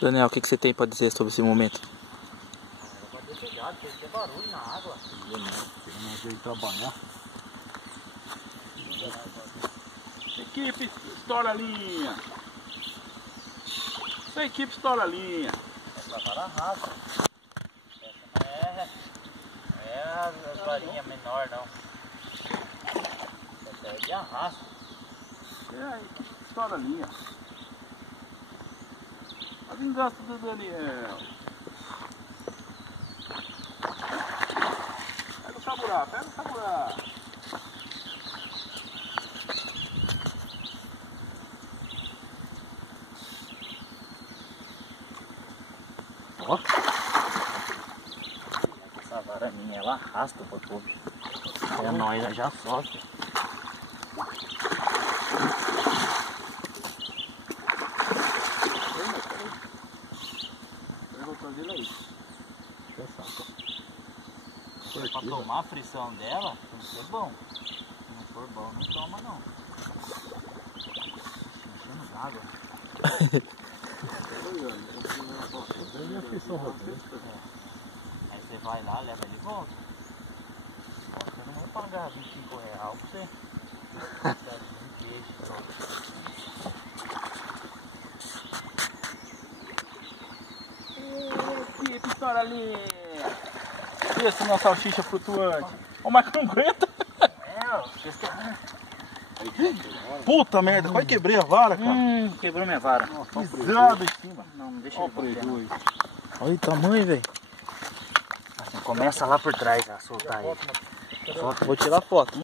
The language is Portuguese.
Daniel, o que você tem para dizer sobre esse momento? Pode ter pegado, porque tem barulho na água. Não veio trabalhar. Equipe, estoura a linha. Essa equipe estoura a linha. Essa vara rasa. Essa não é a varinha menor, não. Essa é de arrasto. É a equipe estoura a linha. A vingança do Daniel. Pega o saburá, pega o saburá. Ó. Essa vara minha, ela arrasta o papope. É nóis, ela já sofre. Pra tomar a frição dela, tem que ser bom. Se não for bom, não toma não. Enchendo d'água. Aí você vai lá, leva ele e volta. Eu não vou pagar R$25 pra você. Equipe estoura a linha. Esse não é salsicha flutuante. O Marco não aguenta. Puta merda, quase quebrei a vara, cara. Quebrou minha vara. Pisado em cima. Não deixa Ó ele o bater, não. prejuízo. Olha o tamanho, velho. Assim, começa lá por trás a soltar ele. Vou tirar foto.